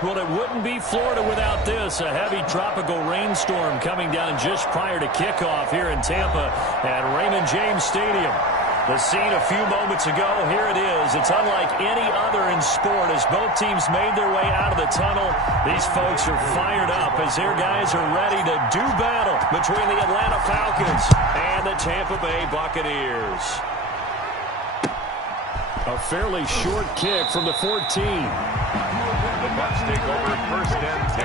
Well, it wouldn't be Florida without this. A heavy tropical rainstorm coming down just prior to kickoff here in Tampa at Raymond James Stadium. The scene a few moments ago, here it is. It's unlike any other in sport as both teams made their way out of the tunnel. These folks are fired up as their guys are ready to do battle between the Atlanta Falcons and the Tampa Bay Buccaneers. A fairly short kick from the 14. The Bucs take over first and 10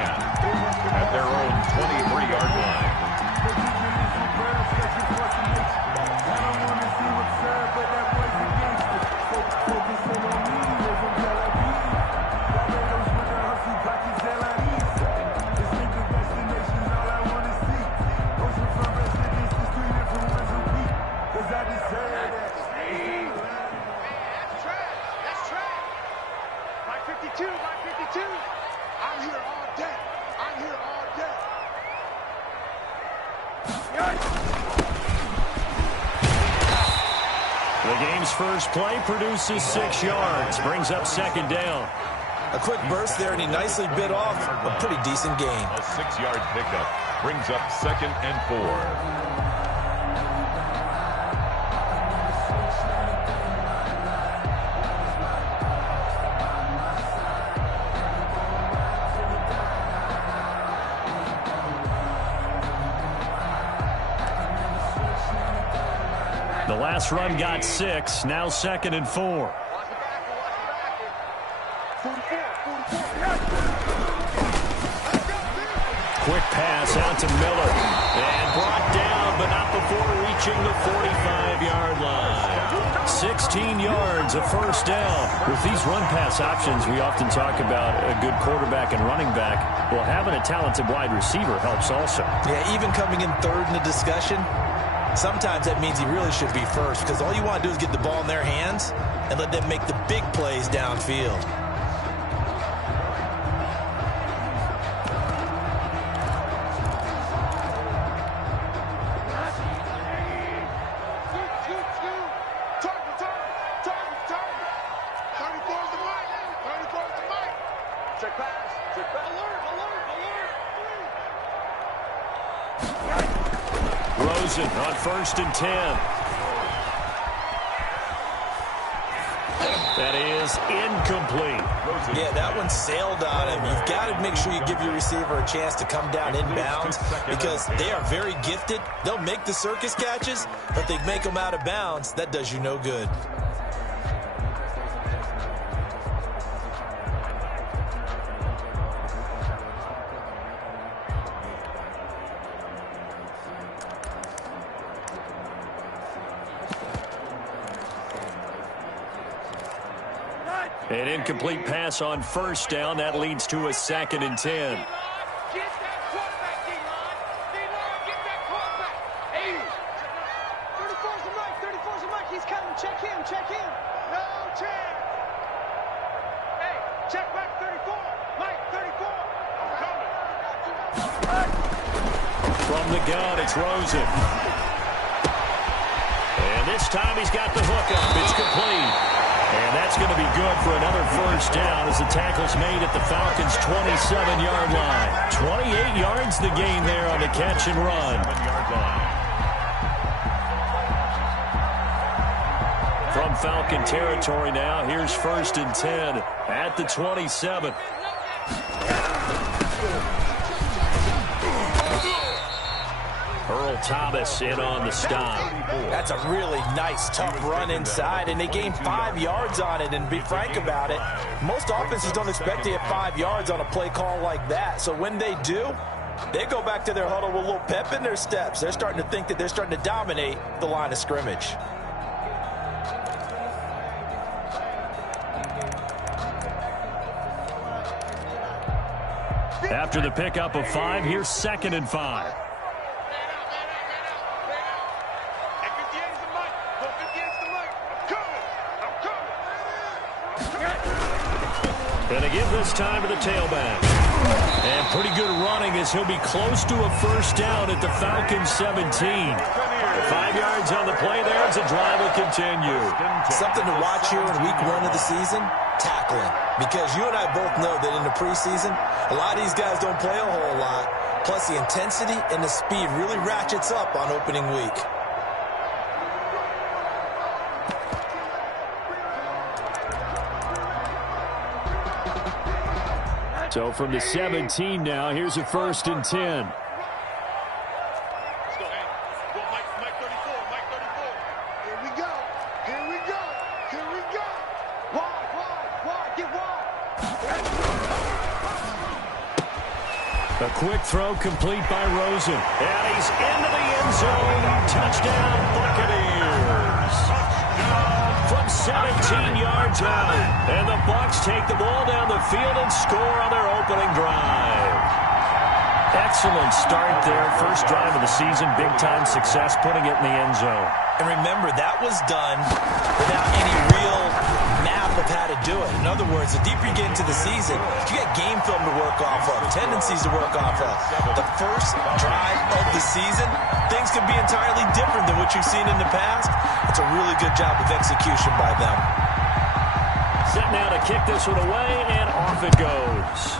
at their own 23-yard line. The game's first play produces 6 yards, brings up second down. A quick burst there, and he nicely bit off a pretty decent gain. A 6-yard pickup brings up second and 4. The last run got 6, now second and 4. Quick pass out to Miller. And brought down, but not before reaching the 45-yard line. 16 yards, a first down. With these run-pass options, we often talk about a good quarterback and running back. Well, having a talented wide receiver helps also. Yeah, even coming in third in the discussion, sometimes that means he really should be first because all you want to do is get the ball in their hands and let them make the big plays downfield. Rosen on first and 10. That is incomplete. Yeah, that one sailed on him. You've got to make sure you give your receiver a chance to come down inbounds because they are very gifted. They'll make the circus catches, but if they make them out of bounds, that does you no good. An incomplete pass on first down. That leads to a second and 10. From the gun, it's Rosen. And this time he's got the hookup. It's complete. And that's going to be good for another first down as the tackle's made at the Falcons' 27-yard line. 28 yards the gain there on the catch and run. From Falcon territory now, here's first and 10 at the 27. Earl Thomas in on the stop. That's a really nice, tough run inside, and they gained 5 yards on it. And be frank about it, most offenses don't expect to get 5 yards on a play call like that. So when they do, they go back to their huddle with a little pep in their steps. They're starting to think that they're starting to dominate the line of scrimmage. After the pickup of 5, here's second and 5. And they give this time to the tailback. And pretty good running as he'll be close to a first down at the Falcons 17. 5 yards on the play there as the drive will continue. Something to watch here in week 1 of the season, tackling. Because you and I both know that in the preseason, a lot of these guys don't play a whole lot. Plus the intensity and the speed really ratchets up on opening week. So from the 17 now, here's a 1st and 10. A quick throw complete by Rosen. And he's into the end zone. Touchdown, Buccaneers. From 17 yards out. And the Bucs take the ball down the field and score on their opening drive. Excellent start there. First drive of the season. Big-time success putting it in the end zone. And remember, that was done without any real map of how to do it. In other words, the deeper you get into the season, you got game film to work off of, tendencies to work off of. The first drive of the season, things can be entirely different than what you've seen in the past. It's a really good job of execution by them. Set now to kick this one away, and off it goes.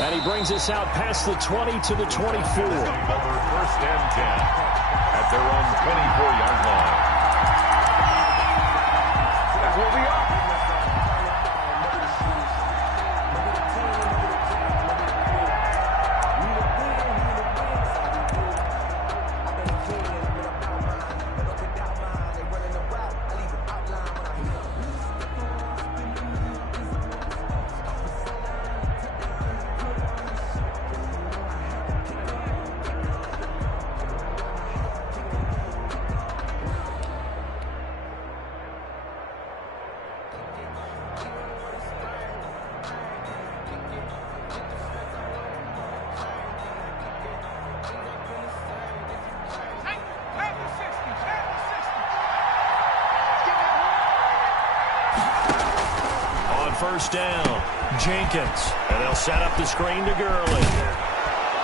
And he brings us out past the 20 to the 24. Over 1st and 10 at their own 24-yard line. That will be up. First down, Jenkins, and they'll set up the screen to Gurley.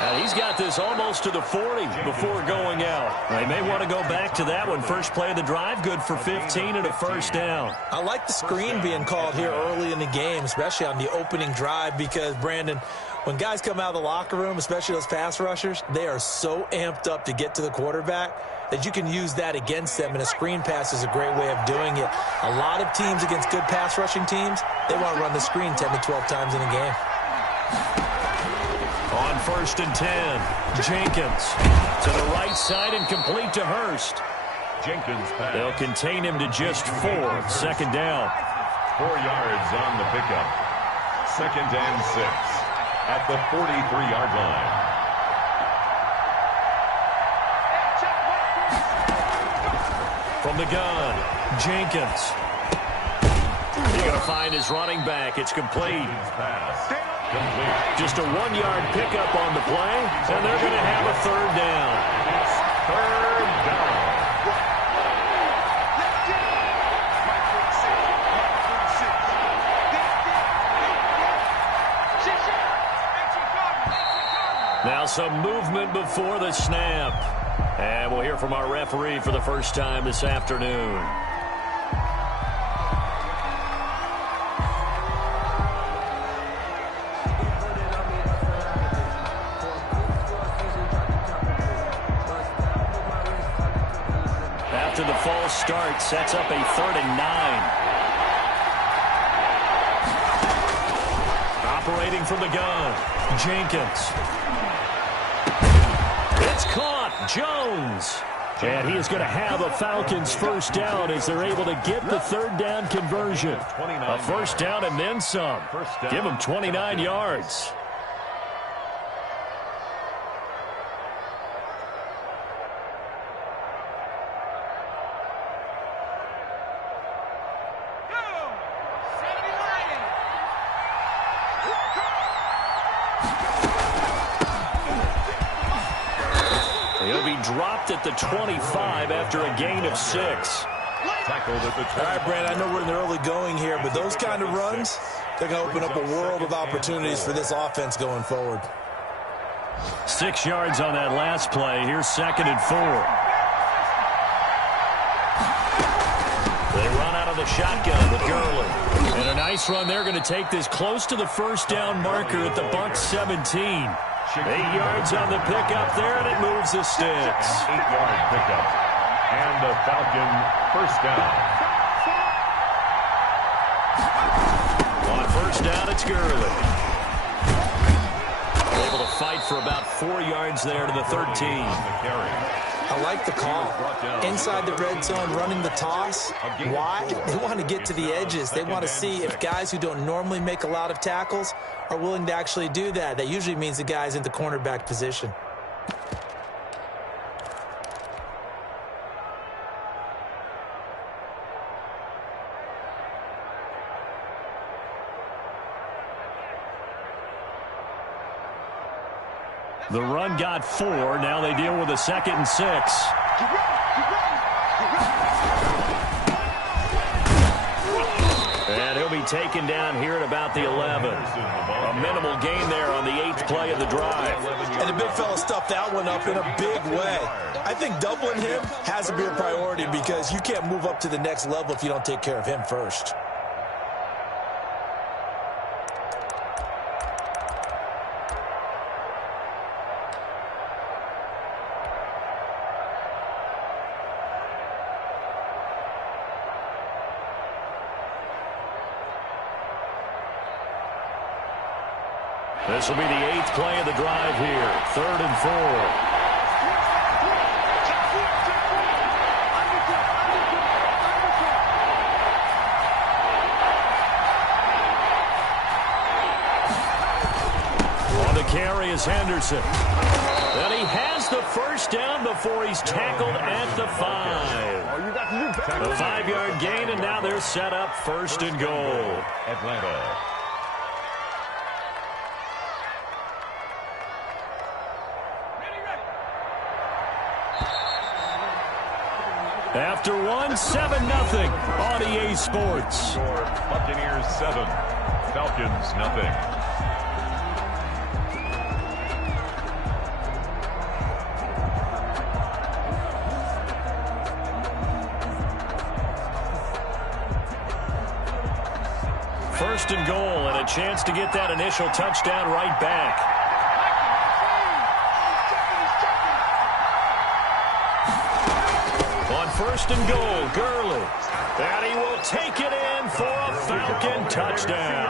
And he's got this almost to the 40 before going out. They may want to go back to that one. First play of the drive, good for 15 and a first down. I like the screen being called here early in the game, especially on the opening drive, because, Brandon, when guys come out of the locker room, especially those pass rushers, they are so amped up to get to the quarterback that you can use that against them, and a screen pass is a great way of doing it. A lot of teams against good pass rushing teams, they want to run the screen 10 to 12 times in a game. On 1st and 10, Jenkins to the right side and complete to Hurst. Jenkins pass. They'll contain him to just 4. 2nd down. 4 yards on the pickup. 2nd and 6 at the 43-yard line. From the gun, Jenkins. He's going to find his running back. It's complete. Just a 1-yard pickup on the play, and they're going to have a 3rd down. 3rd down. Now some movement before the snap. And we'll hear from our referee for the first time this afternoon. After the false start, sets up a 3rd and 9. Operating from the gun, Jenkins. It's caught. Jones. And he is going to have a Falcons first down as they're able to get the 3rd down conversion. A first down and then some. Give them 29 yards. He'll be dropped at the 25 after a gain of 6. tackled at the 20. All right, Brand, I know we're in the early going here, but those kind of runs, they're going to open up a world of opportunities for this offense going forward. 6 yards on that last play. Here's 2nd and 4. They run out of the shotgun with Gurley. And a nice run. They're going to take this close to the first down marker at the Bucs 17. 8 yards on the pickup there, and it moves the sticks. 8-yard pickup. And the Falcon first down. On first down, it's Gurley. Able to fight for about 4 yards there to the 13. I like the call. Inside the red zone, running the toss. Why? They want to get to the edges. They want to see if guys who don't normally make a lot of tackles are willing to actually do that. That usually means the guy's in the cornerback position. The run got 4. Now they deal with a 2nd and 6. And he'll be taken down here at about the 11. A minimal gain there on the 8th play of the drive. And the big fella stuffed that one up in a big way. I think doubling him has to be a priority because you can't move up to the next level if you don't take care of him first. This will be the 8th play of the drive here. 3rd and 4. On the carry is Henderson. And he has the first down before he's tackled at the 5. A 5-yard gain, and now they're set up 1st and goal. Atlanta. After 1, 7-0 on EA Sports. Buccaneers 7, Falcons nothing. First and goal, and a chance to get that initial touchdown right back. First and goal, Gurley. And he will take it in for a Falcon touchdown.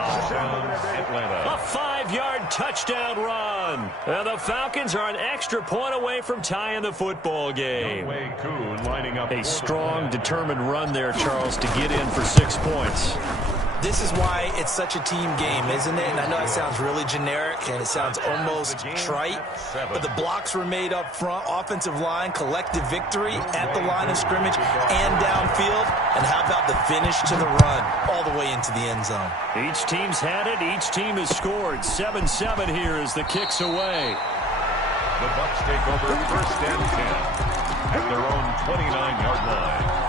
A 5-yard touchdown run. And the Falcons are an extra point away from tying the football game. A strong, determined run there, Charles, to get in for 6 points. This is why it's such a team game, isn't it? And I know it sounds really generic and it sounds almost trite, but the blocks were made up front, offensive line, collective victory at the line of scrimmage and downfield. And how about the finish to the run all the way into the end zone? Each team's had it. Each team has scored. 7-7 here as the kick's away. The Bucs take over 1st and 10 at their own 29-yard line.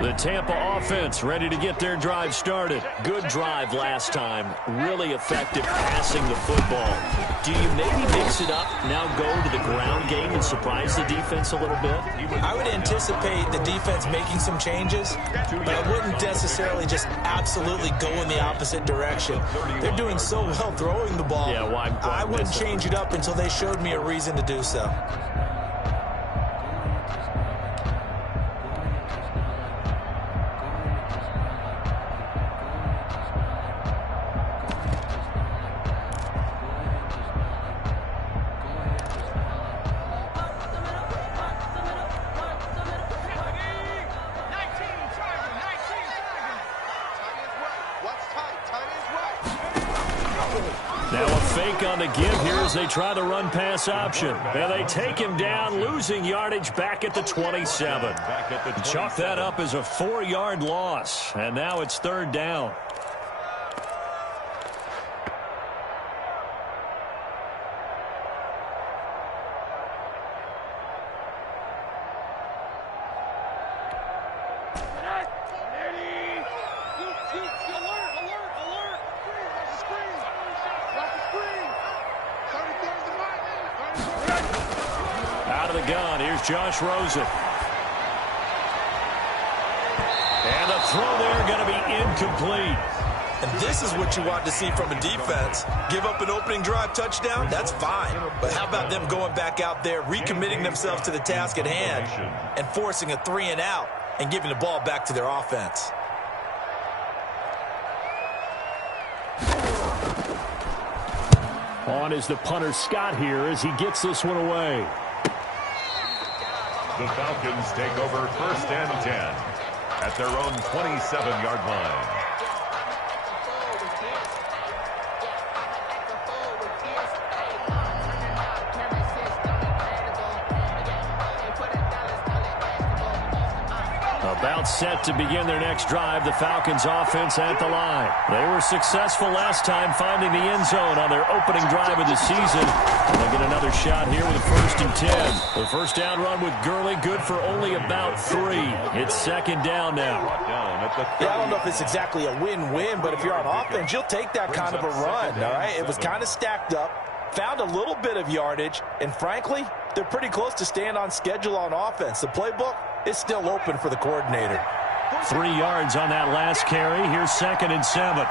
The Tampa offense ready to get their drive started. Good drive last time. Really effective passing the football. Do you maybe mix it up, now go to the ground game and surprise the defense a little bit? I would anticipate the defense making some changes, but I wouldn't necessarily just absolutely go in the opposite direction. They're doing so well throwing the ball. Yeah, why I wouldn't change it up until they showed me a reason to do so. back on the give here as they try the run-pass option. And they take him down, losing yardage back at the 27. Chalk that up as a 4-yard loss. And now it's third down. Josh Rosen. And the throw there going to be incomplete. And this is what you want to see from a defense. Give up an opening drive touchdown, that's fine. But how about them going back out there, recommitting themselves to the task at hand, and forcing a 3-and-out and giving the ball back to their offense. On is the punter Scott here as he gets this one away. The Falcons take over 1st and 10 at their own 27-yard line. About set to begin their next drive, the Falcons offense at the line. They were successful last time finding the end zone on their opening drive of the season. And they get another shot here with a 1st and 10. The first down run with Gurley, good for only about 3. It's 2nd down now. Yeah, I don't know if it's exactly a win-win, but if you're on offense, you'll take that kind of a run, all right? It was kind of stacked up, found a little bit of yardage, and frankly, they're pretty close to staying on schedule on offense. The playbook is still open for the coordinator. 3 yards on that last carry. Here's 2nd and 7.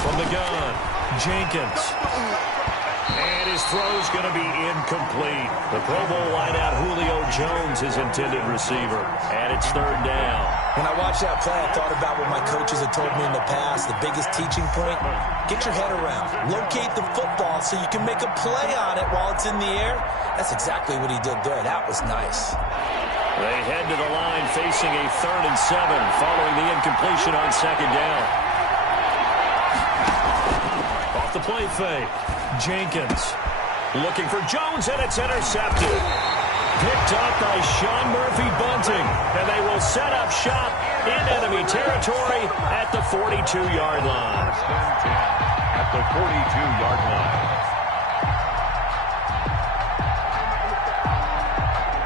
From the gun, Jenkins. And his throw's going to be incomplete. The Pro Bowl wideout Julio Jones, his intended receiver. And it's 3rd down. When I watched that play, I thought about what my coaches had told me in the past. The biggest teaching point, get your head around. Locate the football so you can make a play on it while it's in the air. That's exactly what he did there. That was nice. They head to the line facing a 3rd and 7 following the incompletion on 2nd down. Off the play fake. Jenkins looking for Jones, and it's intercepted. Picked up by Sean Murphy Bunting, and they will set up shop in enemy territory at the 42-yard line. At the 42-yard line.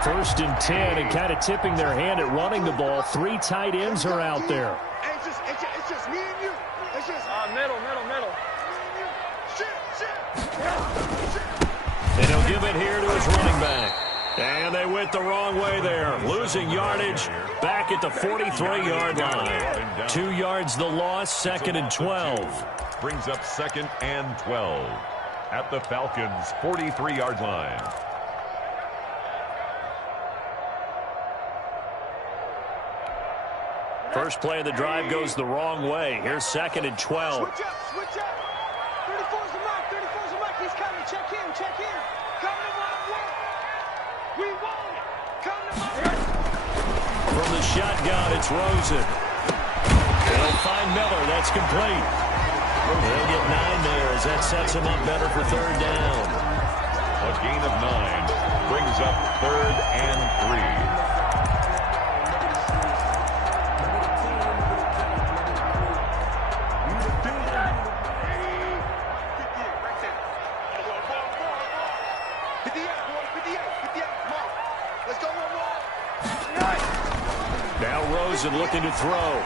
1st and 10, and kind of tipping their hand at running the ball. 3 tight ends are out there. It's just me and you. It's just middle. And he'll give it here to his running back. And they went the wrong way there. Losing yardage back at the 43-yard line. 2 yards the loss, 2nd and 12. Brings up 2nd and 12 at the Falcons' 43-yard line. First play of the drive goes the wrong way. Here's 2nd and 12. Switch up. 34's the mark. He's coming. Check in. Come to my way. We want it. Come to my way. From the shotgun, it's Rosen. They'll find Miller. That's complete. They'll get 9 there as that sets him up better for 3rd down. A gain of 9 brings up 3rd and 3. And looking to throw.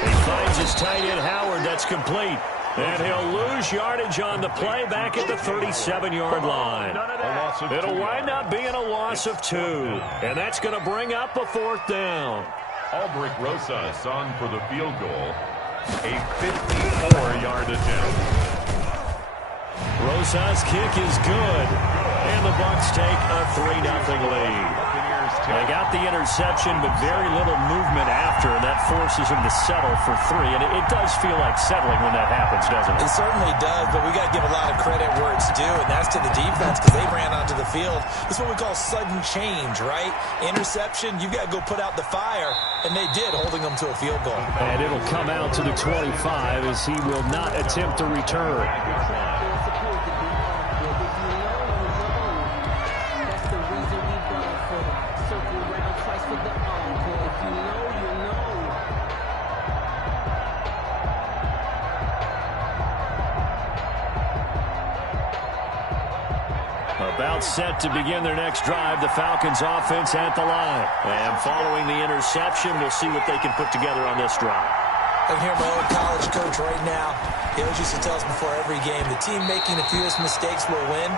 He finds his tight end Howard. That's complete. And he'll lose yardage on the play back at the 37-yard line. It'll wind up being a loss of 2. And that's going to bring up a 4th down. Albrecht Rosas on for the field goal. A 54-yard attempt. Rosas' kick is good. And the Bucs take a 3-0 lead. They got the interception, but very little movement after, and that forces him to settle for 3. And it does feel like settling when that happens, doesn't it? It certainly does, but we got to give a lot of credit where it's due, and that's to the defense because they ran onto the field. It's what we call sudden change, right? Interception, you've got to go put out the fire, and they did, holding them to a field goal. And it'll come out to the 25 as he will not attempt to return. About set to begin their next drive, the Falcons offense at the line. And following the interception, we'll see what they can put together on this drive. I can hear my old college coach right now. He always used to tell us before every game, the team making the fewest mistakes will win.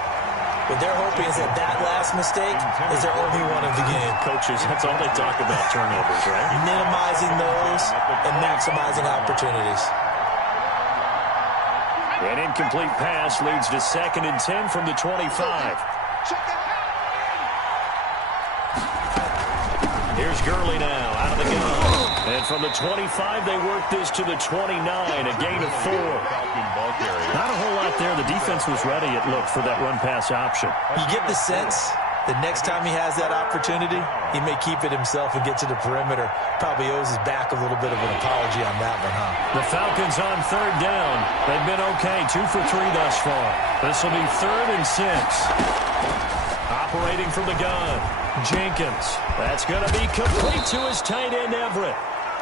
What they're hoping is that last mistake is their only one of the game. Coaches, that's all they talk about, turnovers, right? Minimizing those and maximizing opportunities. An incomplete pass leads to 2nd and 10 from the 25. Here's Gurley now out of the gun. And from the 25, they work this to the 29, a gain of 4. Not a whole lot there. The defense was ready, it looked, for that run-pass option. You get the sense the next time he has that opportunity, he may keep it himself and get to the perimeter. Probably owes his back a little bit of an apology on that one, huh? The Falcons on 3rd down. They've been okay, 2 for 3 thus far. This will be 3rd and 6. Operating from the gun, Jenkins. That's going to be complete to his tight end, Everett.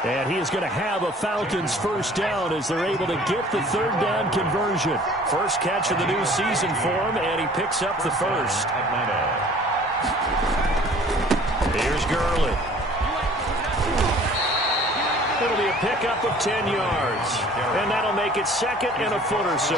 And he is going to have a Falcons first down as they're able to get the 3rd down conversion. First catch of the new season for him, and he picks up the first. Here's Gurley. It'll be a pickup of 10 yards. And that'll make it 2nd and a foot or so.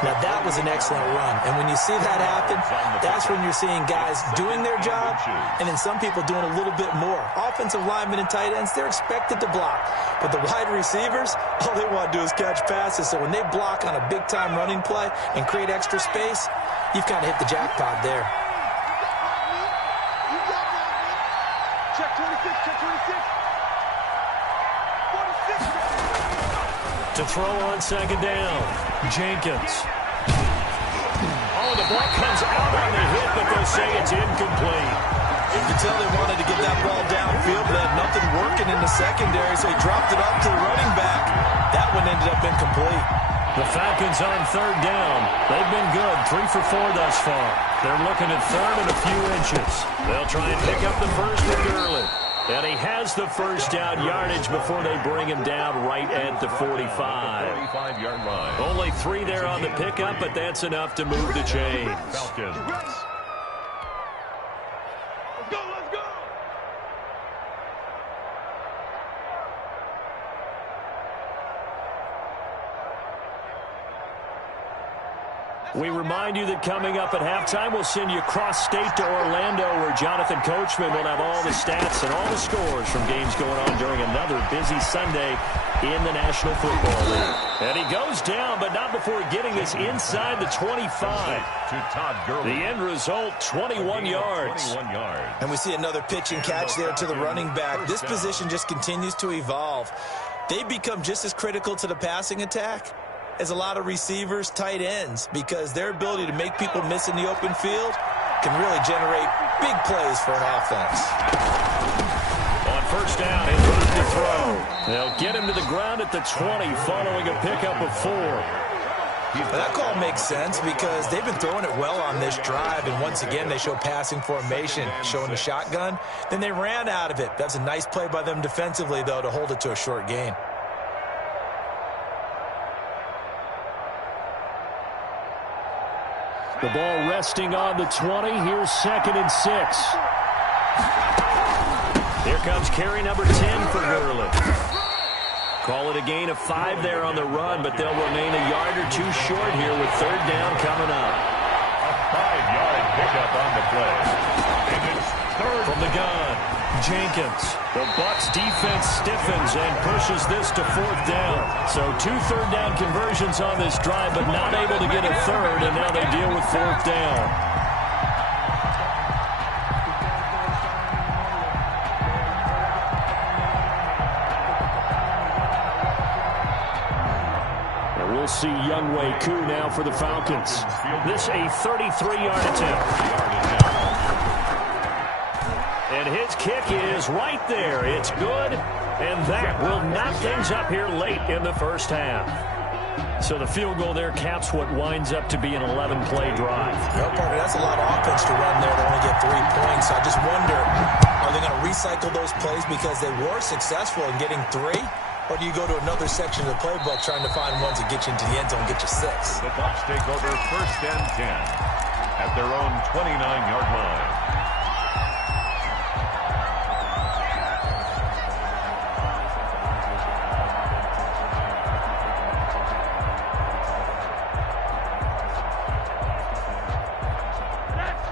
Now, that was an excellent run. And when you see that happen, that's when you're seeing guys doing their job and then some people doing a little bit more. Offensive linemen and tight ends, they're expected to block. But the wide receivers, all they want to do is catch passes. So when they block on a big-time running play and create extra space, you've kind of hit the jackpot there. Check 26, check 26. To throw on 2nd down, Jenkins. Oh, the ball comes out on the hit, but they'll say it's incomplete. You can tell they wanted to get that ball downfield, but they had nothing working in the secondary, so he dropped it up to the running back. That one ended up incomplete. The Falcons on 3rd down. They've been good, 3 for 4 thus far. They're looking at 3rd and a few inches. They'll try and pick up the first with Gurley. And he has the first down yardage before they bring him down right at the 45. 45-yard line. Only 3 there on the pickup, but that's enough to move the chains. Falcons. Let's go, let's go. We remind you that coming up at halftime, we'll send you cross-state to Orlando, where Jonathan Coachman will have all the stats and all the scores from games going on during another busy Sunday in the National Football League. And he goes down, but not before getting this inside the 25. To Todd Gurley. The end result, 21 yards. 21 yards. And we see another pitch and catch there to the running back. This position just continues to evolve. They become just as critical to the passing attack as a lot of receivers, tight ends, because their ability to make people miss in the open field can really generate big plays for an offense. On 1st down, he's ready to throw. They'll get him to the ground at the 20 following a pickup of 4. That call makes sense because they've been throwing it well on this drive, and once again they show passing formation, showing the shotgun. Then they ran out of it. That's a nice play by them defensively, though, to hold it to a short gain. The ball resting on the 20. Here's 2nd and 6. Here comes carry number 10 for Gurley. Call it a gain of 5 there on the run, but they'll remain a yard or 2 short here with 3rd down coming up. A 5-yard pickup on the play. And it's 3rd. From the gun, Jenkins. The Bucs defense stiffens and pushes this to 4th down. So 2 3rd down conversions on this drive, but not able to get a 3rd, and now they deal with 4th down. We'll see Younghoe Koo now for the Falcons. This a 33-yard attempt. And his kick is right there. It's good, and that will knock things up here late in the first half. So the field goal there caps what winds up to be an 11-play drive. Well, Parker, that's a lot of offense to run there to only get 3 points. I just wonder, are they going to recycle those plays because they were successful in getting 3? Or do you go to another section of the playbook trying to find ones that get you into the end zone and get you 6? The Bucs take over 1st and 10 at their own 29-yard line.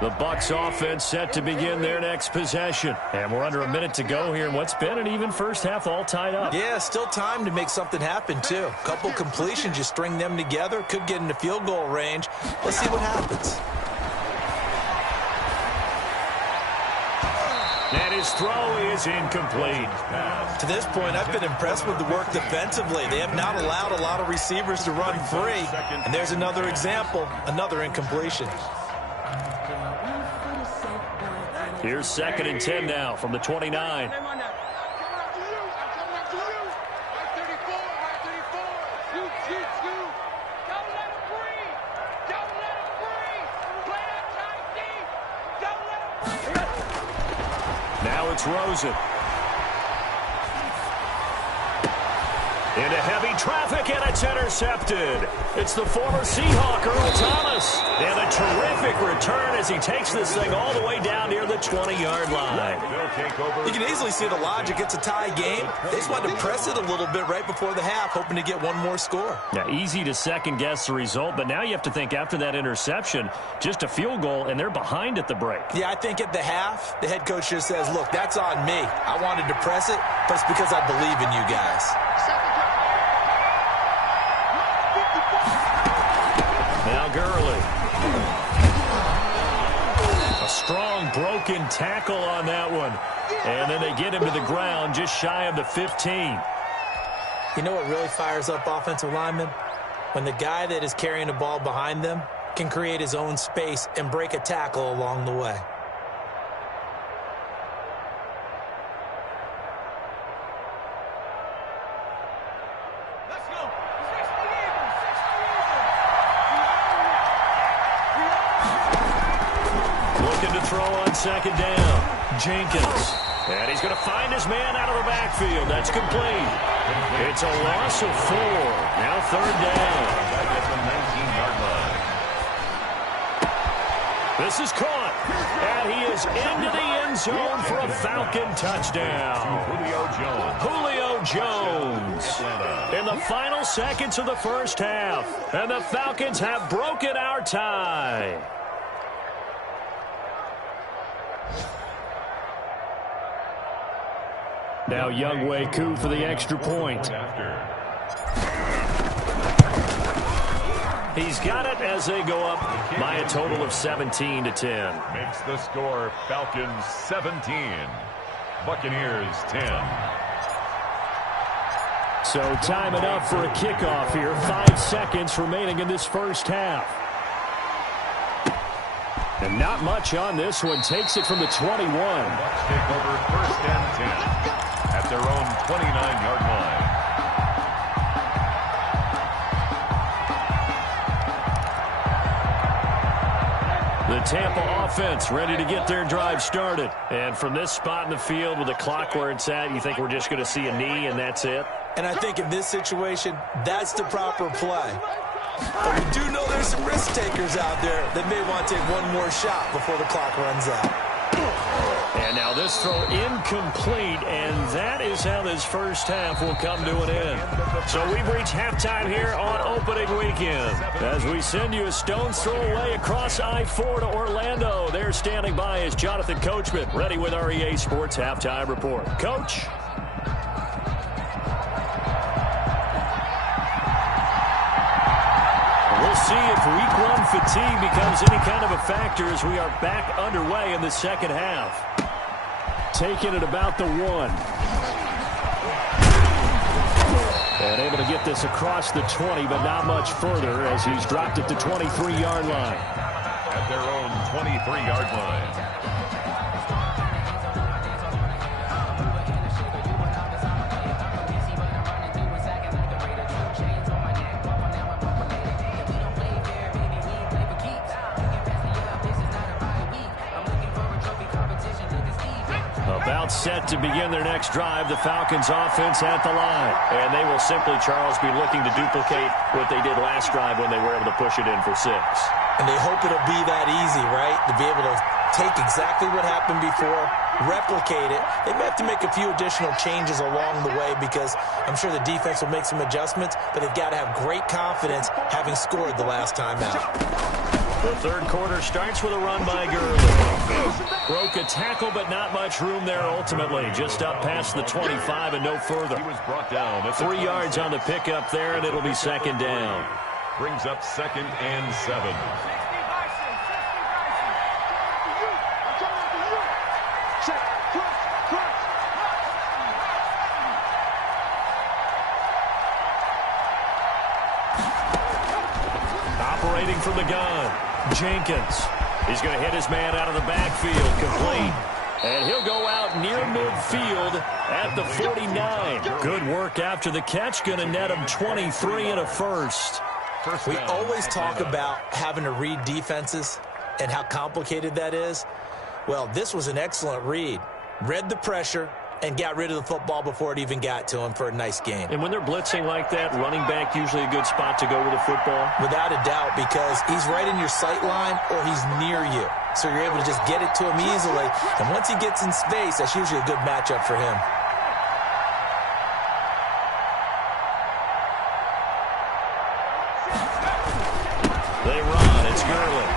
The Bucs offense set to begin their next possession. And we're under a minute to go here in what's been an even first half, all tied up. Yeah, still time to make something happen, too. A couple completions, you string them together, could get into field goal range. Let's see what happens. And his throw is incomplete. To this point, I've been impressed with the work defensively. They have not allowed a lot of receivers to run free. And there's another example, another incompletion. Here's 2nd and 10 now from the 29. Now it's Rosen. Into heavy traffic, and it's intercepted. It's the former Seahawk, Earl Thomas. And a terrific return as he takes this thing all the way down near the 20-yard line. You can easily see the logic. It's a tie game. They just wanted to press it a little bit right before the half, hoping to get one more score. Yeah, easy to second-guess the result, but now you have to think after that interception, just a field goal, and they're behind at the break. Yeah, I think at the half, the head coach just says, look, that's on me. I wanted to press it, but it's because I believe in you guys. Now Gurley. A strong broken tackle on that one. And then they get him to the ground just shy of the 15. You know what really fires up offensive linemen? When the guy that is carrying the ball behind them can create his own space and break a tackle along the way. Throw on 2nd down. Jenkins. And he's going to find his man out of the backfield. That's complete. It's a loss of 4. Now 3rd down. At the 19-yard line. This is caught. And he is into the end zone for a Falcon touchdown. Julio Jones. In the final seconds of the first half. And the Falcons have broken our tie. Now Younghoe Koo for the extra point. He's got it as they go up by a total of 17-10. Makes the score Falcons 17, Buccaneers 10. So time enough for a kickoff here. 5 seconds remaining in this first half. And not much on this one. Takes it from the 21. Bucs take over 1st and 10 at their own 29-yard line. The Tampa offense ready to get their drive started. And from this spot in the field with the clock where it's at, you think we're just going to see a knee and that's it? And I think in this situation, that's the proper play. But we do know there's some risk takers out there that may want to take one more shot before the clock runs out. And now this throw incomplete, and that is how this first half will come to an end. So we've reached halftime here on opening weekend. As we send you a stone's throw away across I-4 to Orlando. There standing by is Jonathan Coachman, ready with our EA Sports Halftime Report. Coach? We'll see if week 1 fatigue becomes any kind of a factor as we are back underway in the second half. Taking it about the 1. And able to get this across the 20, but not much further as he's dropped it to 23-yard line. At their own 23-yard line. About set to begin their next drive. The Falcons offense at the line. And they will simply, Charles, be looking to duplicate what they did last drive when they were able to push it in for 6. And they hope it'll be that easy, right? To be able to take exactly what happened before, replicate it. They may have to make a few additional changes along the way because I'm sure the defense will make some adjustments, but they've got to have great confidence having scored the last time out. The third quarter starts with a run by Gurley. Broke a tackle, but not much room there ultimately. Just up past the 25 and no further. He was brought down at 3 yards on the pickup there, and it'll be second down. Brings up 2nd and 7. Operating from the gun, Jenkins. He's going to hit his man out of the backfield, complete. And he'll go out near midfield at the 49. Good work after the catch. Going to net him 23 and a first. We always talk about having to read defenses and how complicated that is. Well, this was an excellent read. Read the pressure and got rid of the football before it even got to him for a nice gain. And when they're blitzing like that, running back usually a good spot to go with the football? Without a doubt, because he's right in your sight line or he's near you. So you're able to just get it to him easily. And once he gets in space, that's usually a good matchup for him. They run. It's Gurley.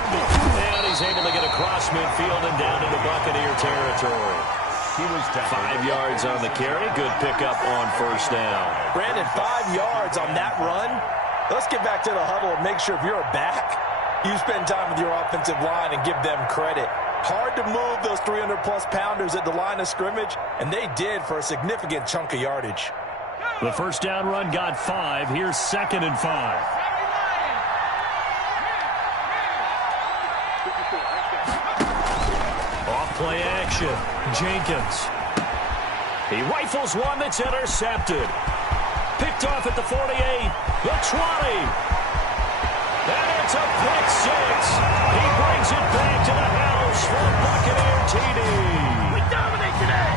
And he's able to get across midfield and down into Buccaneer territory. He was 5 yards on the carry. Good pickup on first down. Brandon, 5 yards on that run. Let's get back to the huddle and make sure if you're a back, you spend time with your offensive line and give them credit. Hard to move those 300-plus pounders at the line of scrimmage, and they did for a significant chunk of yardage. The first down run got 5. Here's 2nd and 5. Play action. Jenkins. He rifles one that's intercepted. Picked off at the 48, the 20. And it's a pick 6. He brings it back to the house for a Buccaneer TD. We dominate today.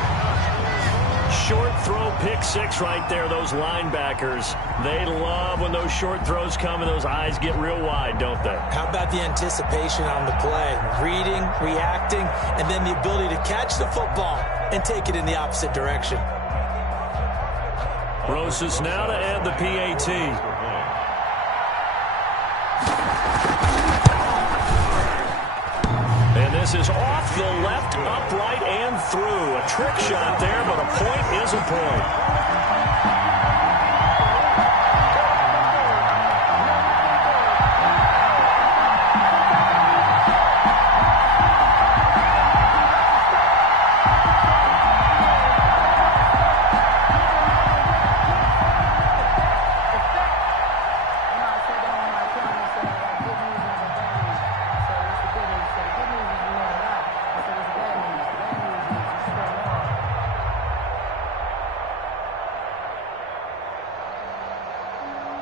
Short throw pick 6 right there. Those linebackers, they love when those short throws come and those eyes get real wide, don't they? How about the anticipation on the play? Reading, reacting, and then the ability to catch the football and take it in the opposite direction. Roses now to add the PAT. And this is off the left, upright, and through. A trick shot there, but a point is a point.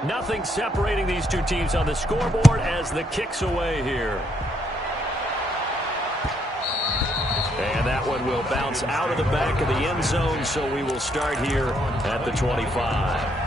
Nothing separating these two teams on the scoreboard as the kick's away here. And that one will bounce out of the back of the end zone, so we will start here at the 25.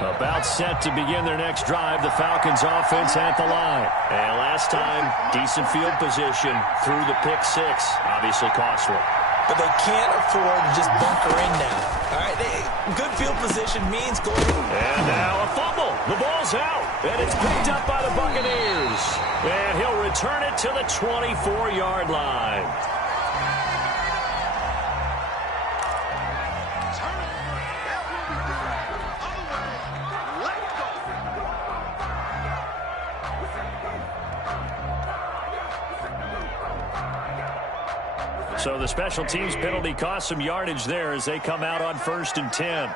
About set to begin their next drive, the Falcons offense at the line. And last time, decent field position through the pick 6, obviously costly. But they can't afford to just bunker in now. All right, good field position means going. And now a fumble. The ball's out, and it's picked up by the Buccaneers. And he'll return it to the 24-yard line. So the special teams penalty cost some yardage there as they come out on 1st and 10.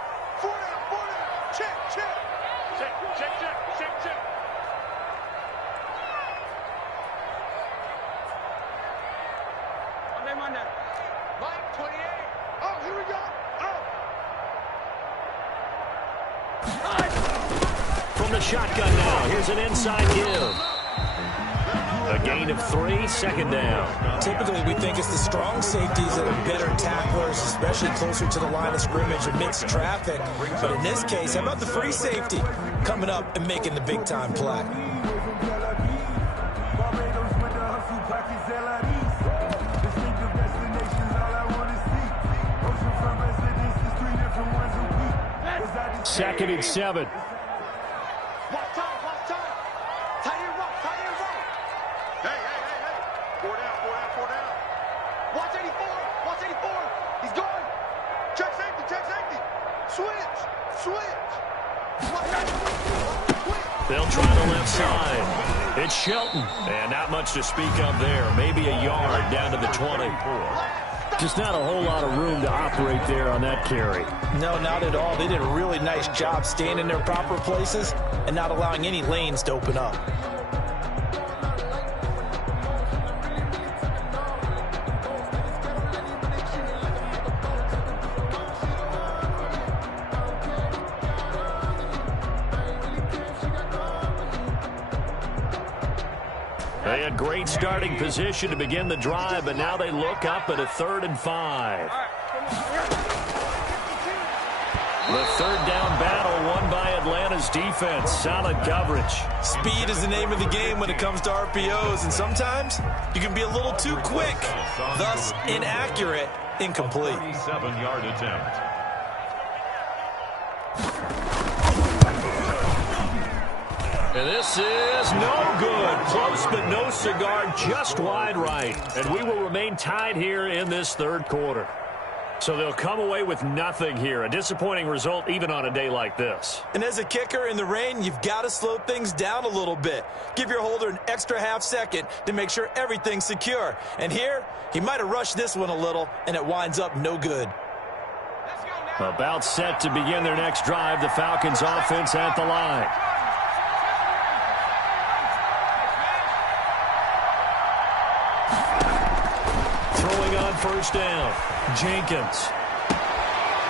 From the shotgun now, here's an inside give. A gain of 3, 2nd down. Typically, we think it's the strong safeties that are better tacklers, especially closer to the line of scrimmage amidst traffic. But in this case, how about the free safety coming up and making the big-time play? Second and 7. They'll try the left side. It's Shelton. And not much to speak of there. Maybe a yard down to the 20. Just not a whole lot of room to operate there on that carry. No, not at all. They did a really nice job staying in their proper places and not allowing any lanes to open up. They had great starting position to begin the drive, but now they look up at a 3rd and 5. The 3rd down battle won by Atlanta's defense. Solid coverage. Speed is the name of the game when it comes to RPOs, and sometimes you can be a little too quick, thus inaccurate, incomplete. 37-yard attempt. And this is no good. Close but no cigar, just wide right. And we will remain tied here in this 3rd quarter. So they'll come away with nothing here. A disappointing result even on a day like this. And as a kicker in the rain, you've got to slow things down a little bit. Give your holder an extra half-second to make sure everything's secure. And here, he might have rushed this one a little, and it winds up no good. About set to begin their next drive, the Falcons offense at the line. Throwing on 1st down, Jenkins.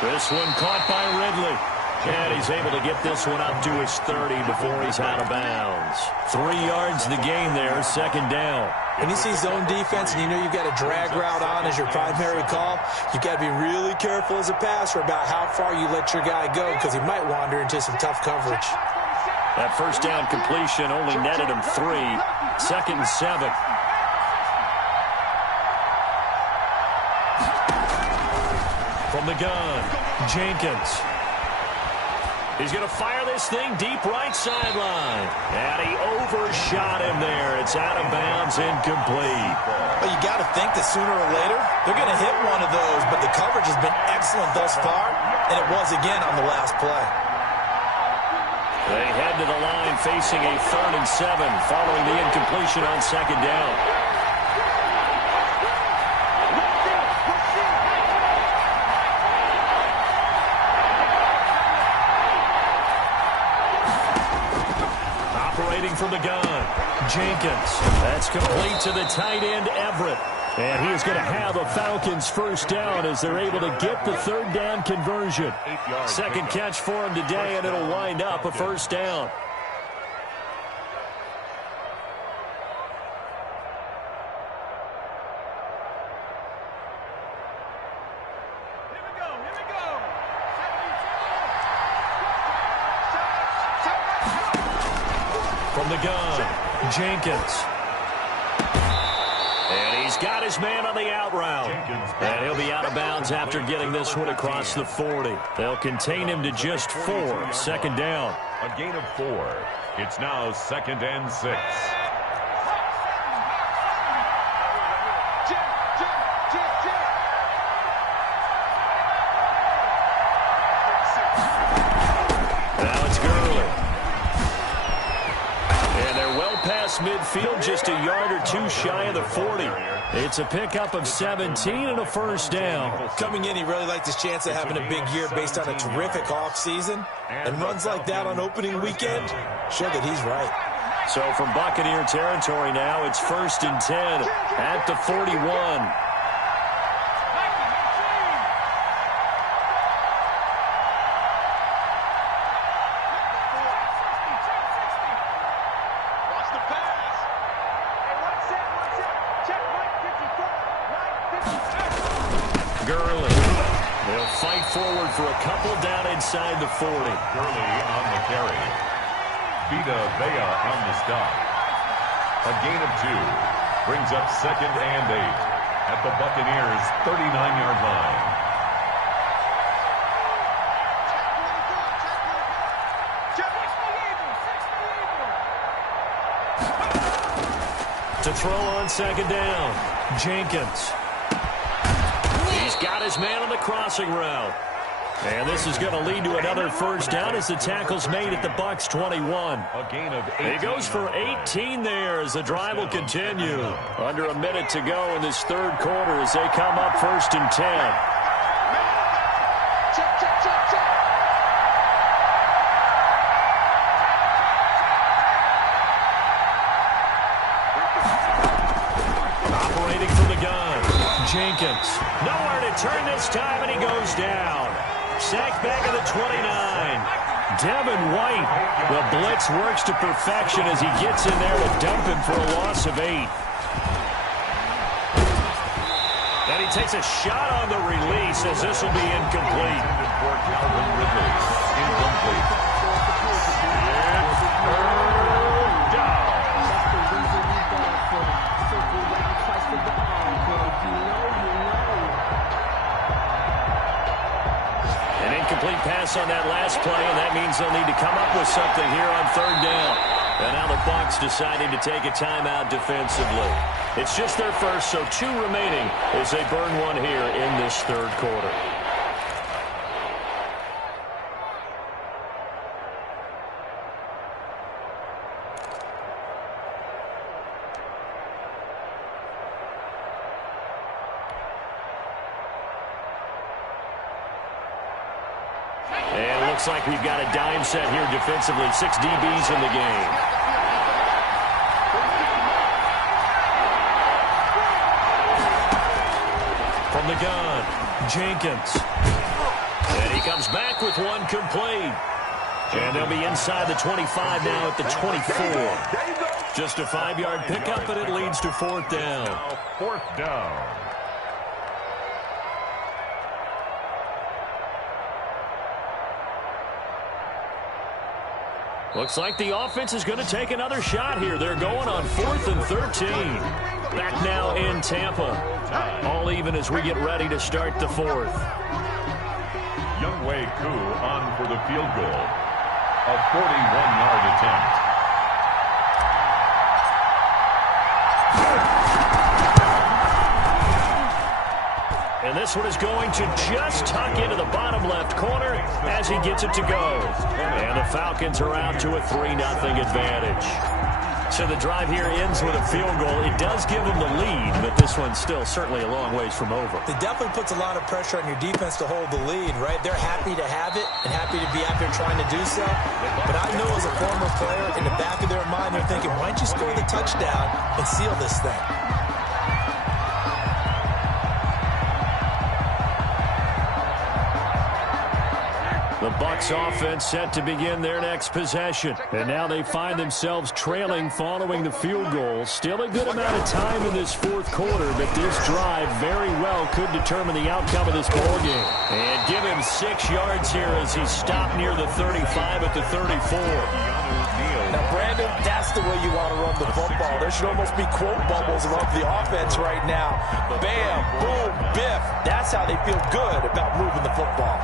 This one caught by Ridley. And he's able to get this one up to his 30 before he's out of bounds. 3 yards the gain there, 2nd down. When you see zone defense and you know you've got a drag route on as your primary call, you've got to be really careful as a passer about how far you let your guy go because he might wander into some tough coverage. That 1st down completion only netted him 3. 2nd and 7. From the gun, Jenkins. He's going to fire this thing deep right sideline. And he overshot him there. It's out of bounds, incomplete. Well, you got to think that sooner or later they're going to hit one of those, but the coverage has been excellent thus far, and it was again on the last play. They head to the line facing a 3rd and 7 following the incompletion on 2nd down. From the gun, Jenkins. That's complete to the tight end, Everett. And he is going to have a Falcons 1st down as they're able to get the 3rd down conversion. 2nd catch for him today, and it'll wind up a 1st down. From the gun, Jenkins. And he's got his man on the out route. And he'll be out of bounds after getting this one across the 40. They'll contain him to just 4. 2nd down. A gain of 4. It's now 2nd and 6. past midfield, just a yard or two shy of the 40. It's a pickup of 17 and a first down. Coming in, he really liked his chance of having a big year based on a terrific offseason. And runs like that on opening weekend show that he's right. So from Buccaneer territory now, it's 1st and 10 at the 41. Forward for a couple down inside the 40. Gurley on the carry. Vita Vea on the stop. A gain of 2. Brings up 2nd and 8 at the Buccaneers' 39-yard line. To throw on 2nd down, Jenkins. He's got his man on the crossing route. And this is going to lead to another first down as the tackle's made at the Bucs 21. A gain of 18. He goes for 18 there as the drive will continue. Under a minute to go in this third quarter as they come up 1st and 10. Check, check, check, check. Operating from the gun, Jenkins. Nowhere to turn this time, and he goes down. Sacked back at the 29. Devin White. The blitz works to perfection as he gets in there to dump him for a loss of 8. And he takes a shot on the release as this will be incomplete. For Calvin Ridley. Incomplete. It's third down. An incomplete pass on that last play, and that means they'll need to come up with something here on 3rd down. And now the Bucs deciding to take a timeout defensively. It's just their first, so 2 remaining as they burn one here in this third quarter. And it looks like we've got a dime set here defensively. 6 DBs in the game. From the gun, Jenkins. And he comes back with one complete. And they'll be inside the 25 now at the 24. Just a 5-yard pickup, and it leads to 4th down. Now 4th down. Looks like the offense is going to take another shot here. They're going on 4th and 13. Back now in Tampa. All even as we get ready to start the 4th. Younghoe Koo on for the field goal. A 41-yard attempt. And this one is going to just tuck into the bottom left corner as he gets it to go. And the Falcons are out to a 3-0 advantage. So the drive here ends with a field goal. It does give them the lead, but this one's still certainly a long ways from over. It definitely puts a lot of pressure on your defense to hold the lead, right? They're happy to have it and happy to be out there trying to do so. But I know as a former player, in the back of their mind, they're thinking, why don't you score the touchdown and seal this thing? The Bucs offense set to begin their next possession. And now they find themselves trailing following the field goal. Still a good amount of time in this 4th quarter, but this drive very well could determine the outcome of this ballgame. And give him 6 yards here as he stopped near the 35 at the 34. Now, Brandon, that's the way you want to run the football. There should almost be quote bubbles around the offense right now. Bam, boom, biff. That's how they feel good about moving the football.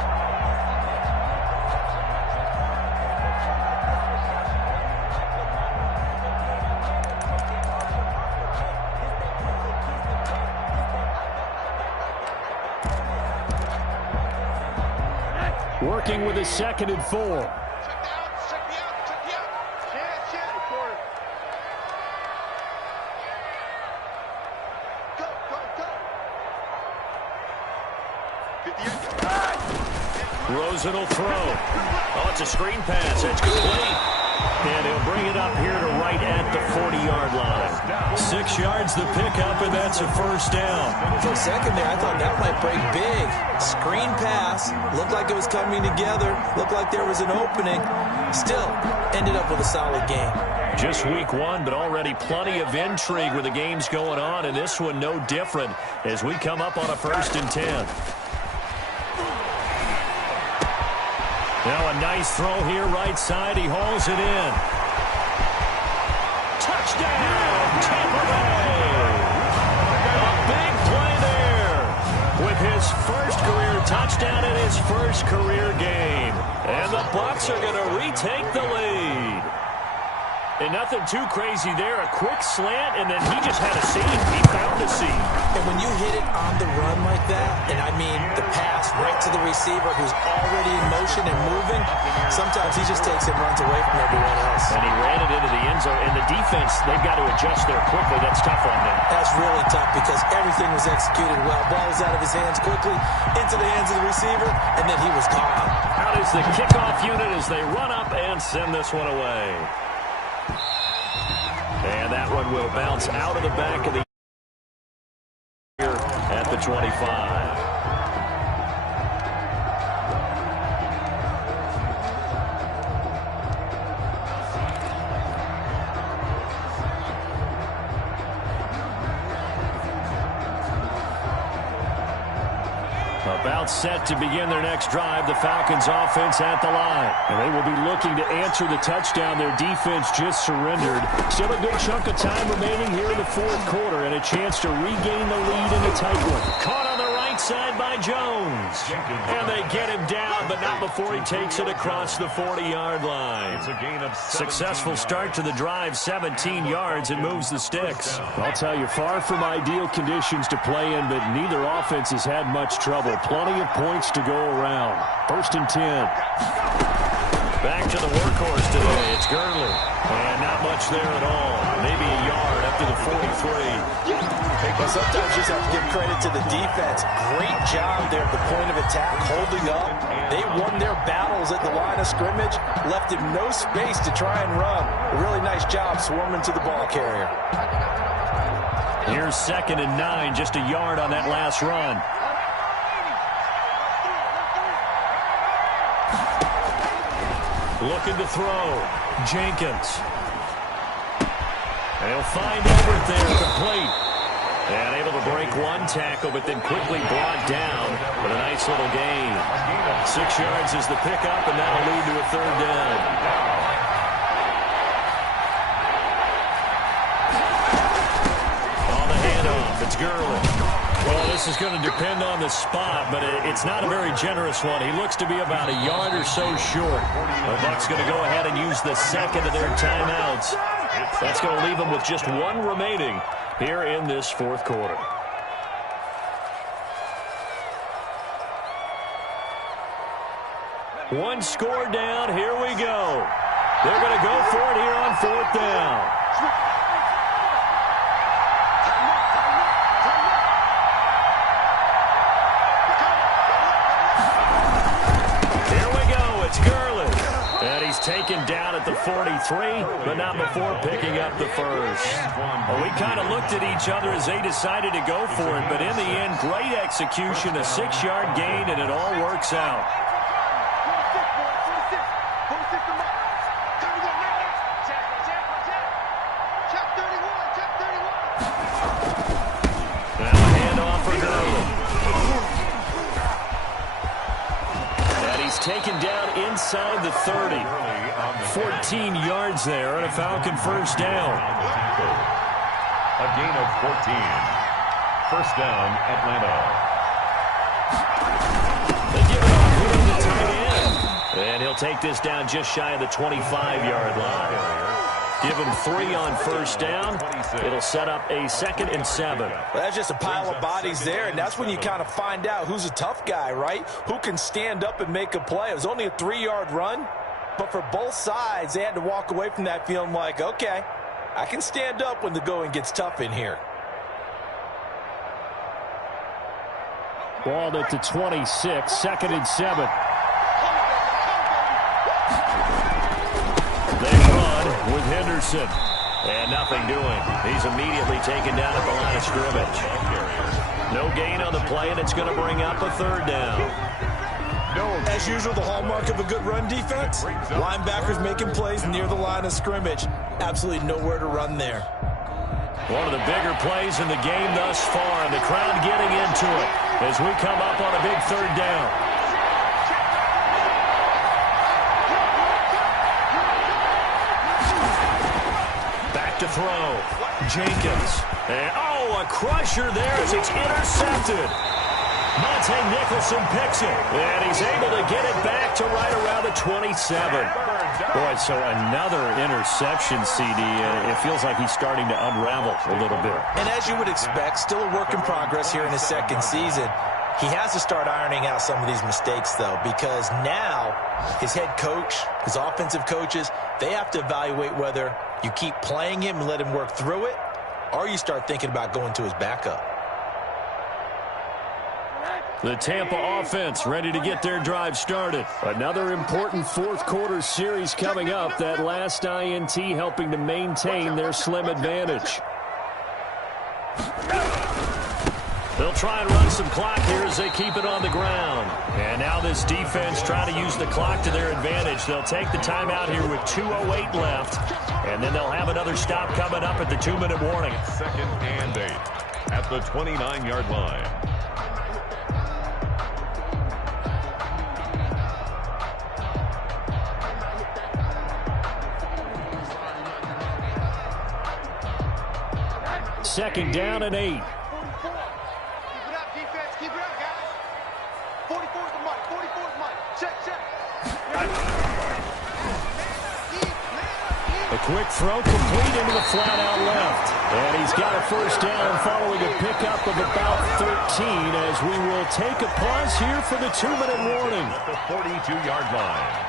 Working with a 2nd and 4. Rosen will throw. Oh, it's a screen pass. It's complete. And he'll bring it up here to right at the 40-yard line. 6 yards the pickup, and that's a first down. For a second there, I thought that might break big. Screen pass. Looked like it was coming together. Looked like there was an opening. Still, ended up with a solid game. Just week 1, but already plenty of intrigue where the game's going on, and this one no different as we come up on a 1st and 10. Now a nice throw here right side. He hauls it in. Touchdown, Tampa Bay! A big play there with his first career touchdown in his first career game. And the Bucs are going to retake the lead. And nothing too crazy there. A quick slant, and then he just had a seam. He found a seam. And when you hit it on the run like that, and I mean the pass right to the receiver who's already in motion and moving, sometimes he just takes it and runs away from everyone else. And he ran it into the end zone. And the defense, they've got to adjust there quickly. That's tough on them. That's really tough because everything was executed well. Ball was out of his hands quickly, into the hands of the receiver, and then he was gone. Out is the kickoff unit as they run up and send this one away. And that one will bounce out of the back of the here at the 25. About set to begin their next drive. The Falcons offense at the line. And they will be looking to answer the touchdown. Their defense just surrendered. Still a good chunk of time remaining here in the 4th quarter and a chance to regain the lead in a tight one. Caught on the right side by Jones. And they get him down, but not before he takes it across the 40-yard line. It's a gain of 17 Successful start to the drive, 17 yards, and moves the sticks. I'll tell you, far from ideal conditions to play in, but neither offense has had much trouble. Plenty of points to go around. 1st and 10. Back to the workhorse today. It's Gurley. And not much there at all. Maybe a yard up to the 43. But sometimes you just have to give credit to the defense. Great job there at the point of attack, holding up. They won their battles at the line of scrimmage, left him no space to try and run. A really nice job swarming to the ball carrier. Here's 2nd and 9, just a yard on that last run. Looking to throw. Jenkins. They'll find Everett there, complete. And able to break one tackle, but then quickly brought down with a nice little gain. 6 yards is the pickup, and that'll lead to a 3rd down. On the handoff, it's Gurley. Well, this is going to depend on the spot, but it's not a very generous one. He looks to be about a yard or so short. The Bucs going to go ahead and use the 2nd of their timeouts. That's going to leave them with just 1 remaining here in this 4th quarter. One score down. Here we go. They're going to go for it here on 4th down. Taken down at the 43, but not before picking up the first. Well, we kind of looked at each other as they decided to go for it, but in the end, great execution, a 6-yard gain, and it all works out. Now a handoff for Gurley. And he's taken down inside the 30. 14 yards there and a Falcon first down. A gain of 14. First down, Atlanta. They give it off here to the tight end. And he'll take this down just shy of the 25-yard line. Give him 3 on first down. It'll set up a 2nd and 7. Well, that's just a pile of bodies there, and that's when you kind of find out who's a tough guy, right? Who can stand up and make a play. It was only a 3-yard run. But for both sides, they had to walk away from that feeling like, okay, I can stand up when the going gets tough in here. Ball at the 26, 2nd and 7. They run with Henderson. And nothing doing. He's immediately taken down at the line of scrimmage. No gain on the play, and it's going to bring up a third down. As usual, the hallmark of a good run defense, linebackers making plays near the line of scrimmage. Absolutely nowhere to run there. One of the bigger plays in the game thus far, and the crowd getting into it as we come up on a big third down. To throw. Jenkins. And, a crusher there as it's intercepted. Monte Nicholson picks it. And he's able to get it back to right around the 27. Boy, so another interception, CD. It feels like he's starting to unravel a little bit. And as you would expect, still a work in progress here in his second season. He has to start ironing out some of these mistakes, though, because now his head coach, his offensive coaches, they have to evaluate whether you keep playing him and let him work through it, or you start thinking about going to his backup. The Tampa offense ready to get their drive started. Another important fourth quarter series coming up. That last INT helping to maintain their slim advantage. They'll try and run some clock here as they keep it on the ground. And now this defense trying to use the clock to their advantage. They'll take the timeout here with 2:08 left. And then they'll have another stop coming up at the 2-minute warning. 2nd and 8 at the 29-yard line. Second down and 8. A quick throw complete into the flat out left. And he's got a first down following a pickup of about 13 as we will take a pause here for the 2-minute warning. At the 42-yard line.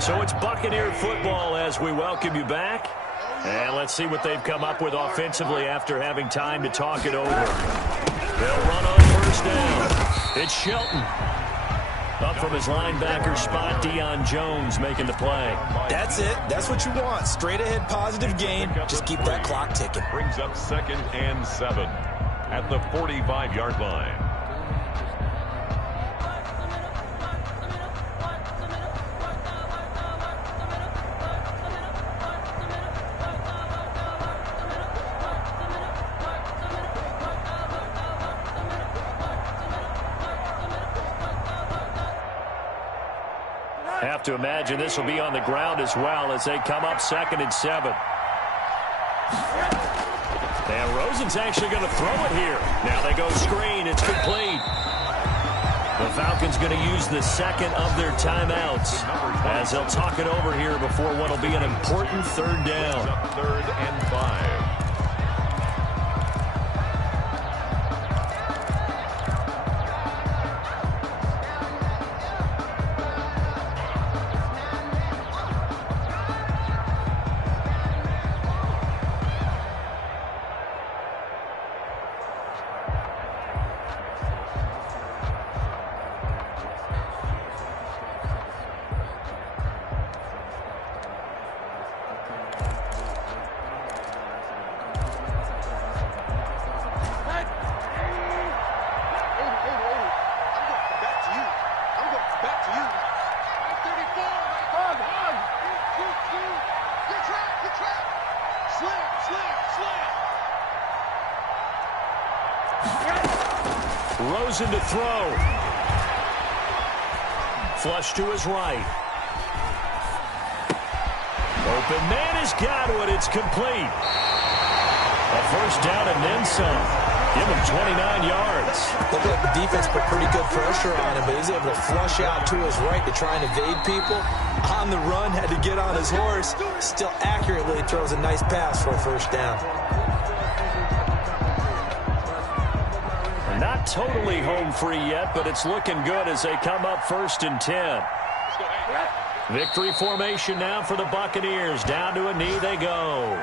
So it's Buccaneer football as we welcome you back. And let's see what they've come up with offensively after having time to talk it over. They'll run on first down. It's Shelton. Up from his linebacker spot, Deion Jones making the play. That's it. That's what you want. Straight ahead positive gain. Just keep that clock ticking. Brings up 2nd and 7 at the 45-yard line. Have to imagine this will be on the ground as well as they come up 2nd and 7. And Rosen's actually going to throw it here. Now they go screen. It's complete. The Falcons going to use the second of their timeouts as they'll talk it over here before what will be an important third down. 3rd and 5. Rosen to throw. Flush to his right. Open man has got it. It's complete. A first down and then some. Give him 29 yards. Looked like the defense put pretty good pressure on him, but he's able to flush out to his right to try and evade people. On the run, had to get on his horse. Still accurately throws a nice pass for a first down. Not totally home free yet, but it's looking good as they come up 1st and 10. Victory formation now for the Buccaneers. Down to a knee they go.